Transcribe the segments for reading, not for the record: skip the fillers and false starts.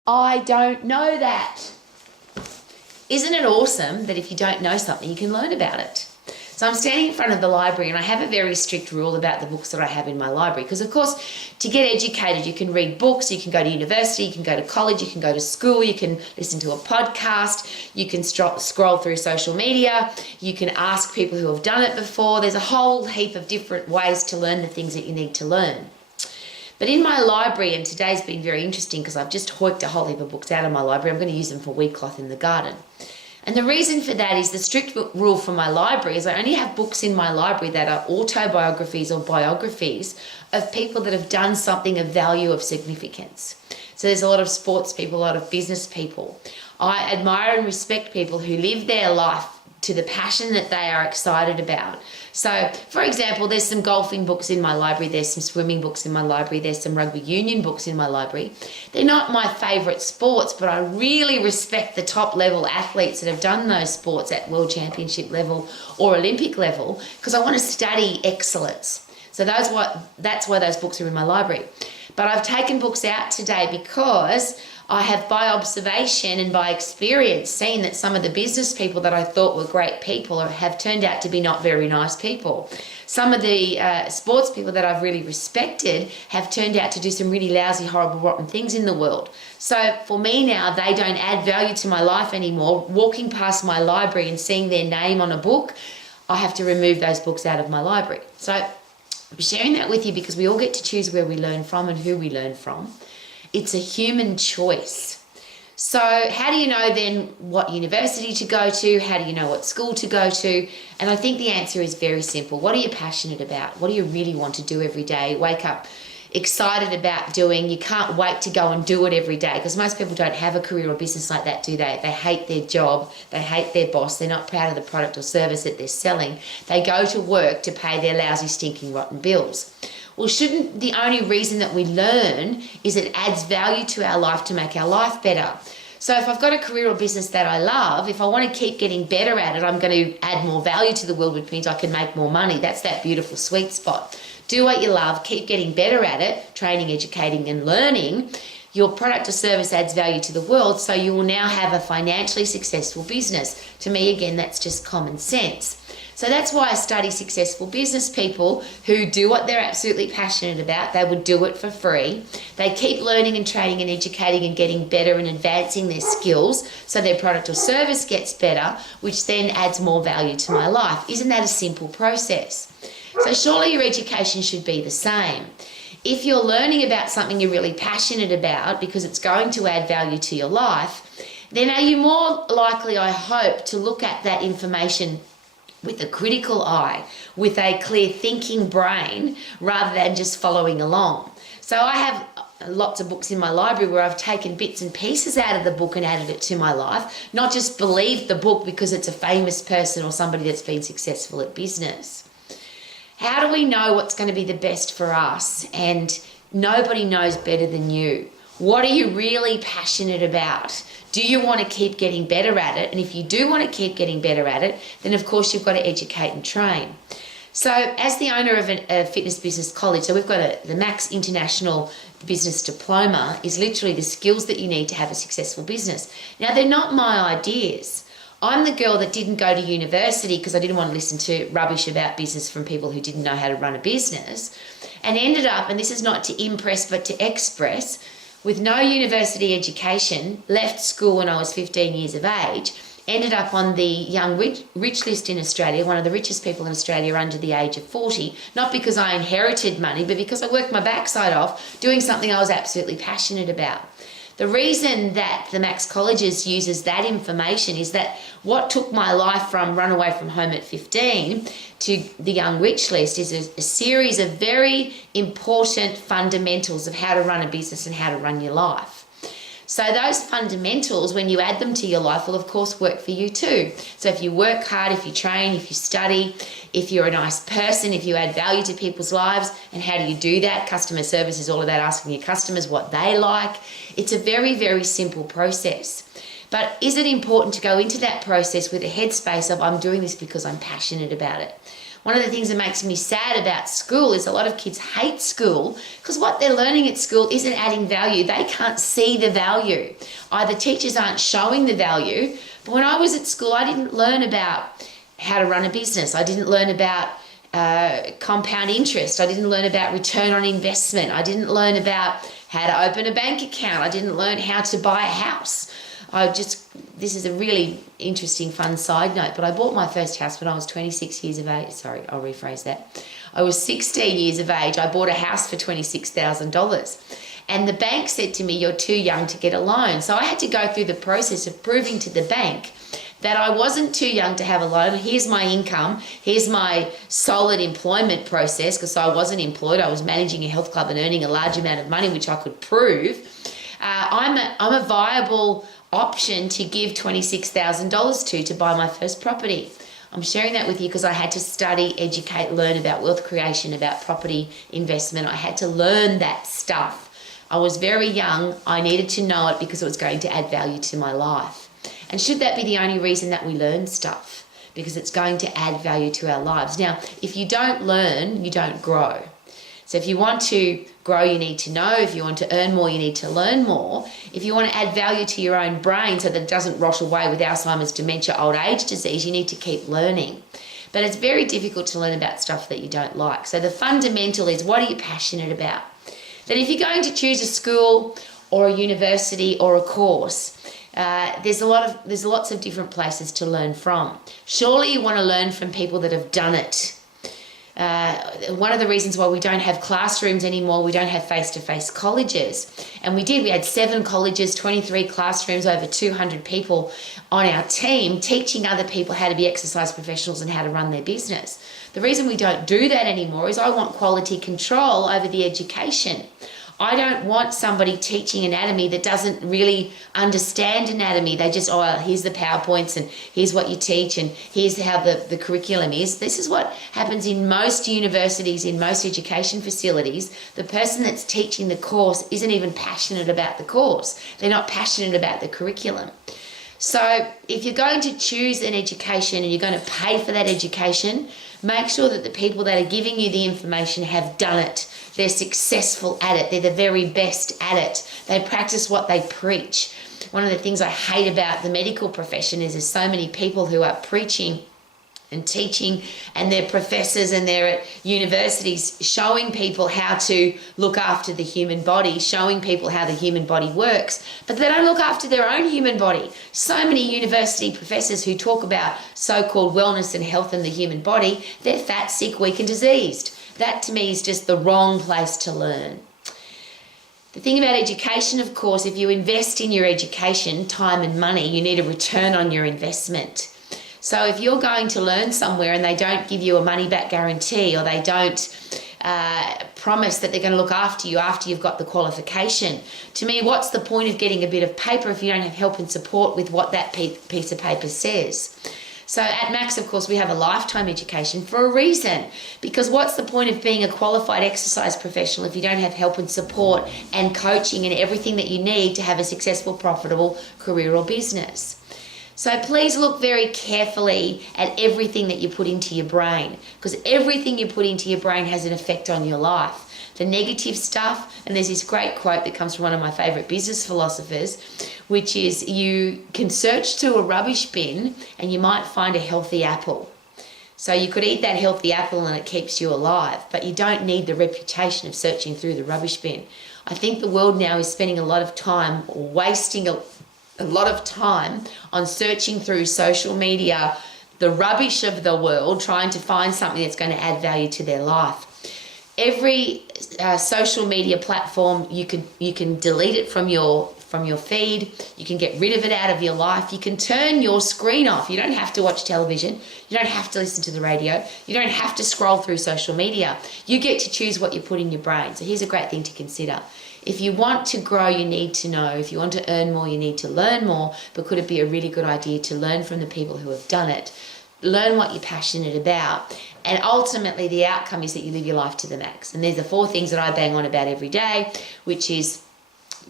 I don't know that. Isn't it awesome that if you don't know something, you can learn about it? So I'm standing in front of the library and I have a very strict rule about the books that I have in my library because, of course, to get educated, you can read books, you can go to university, you can go to college, you can go to school, you can listen to a podcast, you can scroll through social media, you can ask people who have done it before. There's a whole heap of different ways to learn the things that you need to learn. But in my library, and today's been very interesting because I've just hoiked a whole heap of books out of my library. I'm going to use them for weed cloth in the garden. And the reason for that is the strict rule for my library is I only have books in my library that are autobiographies or biographies of people that have done something of value, of significance. So there's a lot of sports people, a lot of business people. I admire and respect people who live their life to the passion that they are excited about. So, for example, there's some golfing books in my library, there's some swimming books in my library, there's some rugby union books in my library. They're not my favourite sports, but I really respect the top level athletes that have done those sports at world championship level or Olympic level because I want to study excellence. So that's why those books are in my library. But I've taken books out today because I have, by observation and by experience, seen that some of the business people that I thought were great people have turned out to be not very nice people. Some of the sports people that I've really respected have turned out to do some really lousy, horrible, rotten things in the world. So for me now, they don't add value to my life anymore. Walking past my library and seeing their name on a book, I have to remove those books out of my library. So I'm sharing that with you because we all get to choose where we learn from and who we learn from. It's a human choice. So how do you know then what university to go to? How do you know what school to go to? And I think the answer is very simple. What are you passionate about? What do you really want to do every day? Wake up excited about doing. You can't wait to go and do it every day because most people don't have a career or business like that, do they? They hate their job. They hate their boss. They're not proud of the product or service that they're selling. They go to work to pay their lousy, stinking, rotten bills. Well, shouldn't the only reason that we learn is it adds value to our life to make our life better? So if I've got a career or business that I love, if I want to keep getting better at it, I'm going to add more value to the world, which means I can make more money. That's that beautiful sweet spot. Do what you love, keep getting better at it, training, educating and learning. Your product or service adds value to the world, so you will now have a financially successful business. To me, again, that's just common sense. So that's why I study successful business people who do what they're absolutely passionate about. They would do it for free. They keep learning and training and educating and getting better and advancing their skills so their product or service gets better, which then adds more value to my life. Isn't that a simple process? So surely your education should be the same. If you're learning about something you're really passionate about because it's going to add value to your life, then are you more likely, I hope, to look at that information with a critical eye, with a clear thinking brain, rather than just following along. So I have lots of books in my library where I've taken bits and pieces out of the book and added it to my life, not just believed the book because it's a famous person or somebody that's been successful at business. How do we know what's going to be the best for us? And nobody knows better than you. What are you really passionate about? Do you want to keep getting better at it? And if you do want to keep getting better at it, then of course you've got to educate and train. So as the owner of a fitness business college, so we've got the Max International Business Diploma is literally the skills that you need to have a successful business. Now, they're not my ideas. I'm the girl that didn't go to university because I didn't want to listen to rubbish about business from people who didn't know how to run a business, and ended up, and this is not to impress but to express, with no university education, left school when I was 15 years of age, ended up on the Young Rich list in Australia, one of the richest people in Australia under the age of 40, not because I inherited money, but because I worked my backside off doing something I was absolutely passionate about. The reason that the Max Colleges uses that information is that what took my life from run away from home at 15 to the Young Rich list is a series of very important fundamentals of how to run a business and how to run your life. So those fundamentals, when you add them to your life, will of course work for you too. So if you work hard, if you train, if you study, if you're a nice person, if you add value to people's lives, and how do you do that? Customer service is all about asking your customers what they like. It's a very, very simple process. But is it important to go into that process with a headspace of I'm doing this because I'm passionate about it? One of the things that makes me sad about school is a lot of kids hate school because what they're learning at school isn't adding value. They can't see the value. Either teachers aren't showing the value, but when I was at school, I didn't learn about how to run a business. I didn't learn about compound interest. I didn't learn about return on investment. I didn't learn about how to open a bank account. I didn't learn how to buy a house. This is a really interesting, fun side note, but I bought my first house when I was 26 years of age. Sorry, I'll rephrase that. I was 16 years of age. I bought a house for $26,000. And the bank said to me, you're too young to get a loan. So I had to go through the process of proving to the bank that I wasn't too young to have a loan. Here's my income. Here's my solid employment process, because I wasn't employed. I was managing a health club and earning a large amount of money, which I could prove. I'm a viable option to give $26,000 to buy my first property. I'm sharing that with you because I had to study, educate, learn about wealth creation, about property investment. I had to learn that stuff. I was very young. I needed to know it because it was going to add value to my life. And should that be the only reason that we learn stuff? Because it's going to add value to our lives. Now, if you don't learn, you don't grow. So if you want to grow, you need to know. If you want to earn more, you need to learn more. If you want to add value to your own brain so that it doesn't rot away with Alzheimer's, dementia, old age disease, you need to keep learning. But it's very difficult to learn about stuff that you don't like. So the fundamental is, what are you passionate about? Then if you're going to choose a school or a university or a course, there's lots of different places to learn from. Surely you want to learn from people that have done it. One of the reasons why we don't have classrooms anymore, we don't have face-to-face colleges. And we had 7 colleges, 23 classrooms, over 200 people on our team teaching other people how to be exercise professionals and how to run their business. The reason we don't do that anymore is I want quality control over the education. I don't want somebody teaching anatomy that doesn't really understand anatomy. They just, here's the PowerPoints and here's what you teach and here's how the curriculum is. This is what happens in most universities, in most education facilities. The person that's teaching the course isn't even passionate about the course. They're not passionate about the curriculum. So if you're going to choose an education and you're going to pay for that education, make sure that the people that are giving you the information have done it. They're successful at it. They're the very best at it. They practice what they preach. One of the things I hate about the medical profession is there's so many people who are preaching and teaching, and they're professors and they're at universities showing people how to look after the human body, showing people how the human body works, but they don't look after their own human body. So many university professors who talk about so-called wellness and health in the human body, they're fat, sick, weak and diseased. That to me is just the wrong place to learn. The thing about education, of course, if you invest in your education, time and money, you need a return on your investment. So if you're going to learn somewhere and they don't give you a money-back guarantee, or they don't promise that they're going to look after you after you've got the qualification, to me, what's the point of getting a bit of paper if you don't have help and support with what that piece of paper says? So at Max, of course, we have a lifetime education for a reason, because what's the point of being a qualified exercise professional if you don't have help and support and coaching and everything that you need to have a successful, profitable career or business? So please look very carefully at everything that you put into your brain, because everything you put into your brain has an effect on your life. The negative stuff, and there's this great quote that comes from one of my favorite business philosophers, which is, you can search through a rubbish bin and you might find a healthy apple. So you could eat that healthy apple and it keeps you alive, but you don't need the reputation of searching through the rubbish bin. I think the world now is spending a lot of time, or wasting a lot of time on searching through social media, the rubbish of the world, trying to find something that's going to add value to their life. Every social media platform, you can delete it from your feed. You can get rid of it out of your life. You can turn your screen off. You don't have to watch television. You don't have to listen to the radio. You don't have to scroll through social media. You get to choose what you put in your brain. So here's a great thing to consider. If you want to grow, you need to know. If you want to earn more, you need to learn more. But could it be a really good idea to learn from the people who have done it? Learn what you're passionate about. And ultimately, the outcome is that you live your life to the max. And there's the 4 things that I bang on about every day, which is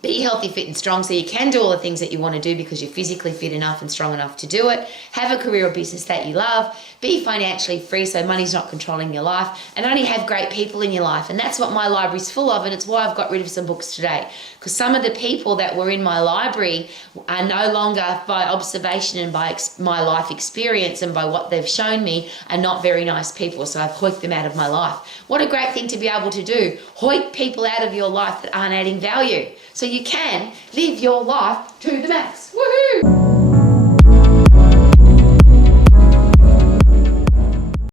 Be healthy, fit and strong so you can do all the things that you want to do because you're physically fit enough and strong enough to do it. Have a career or business that you love. Be financially free so money's not controlling your life, and only have great people in your life. And that's what my library's full of, and it's why I've got rid of some books today, because some of the people that were in my library are no longer, by observation and by my life experience and by what they've shown me, are not very nice people. So I've hoiked them out of my life. What a great thing to be able to do. Hoik people out of your life that aren't adding value, so you can live your life to the max. Woohoo!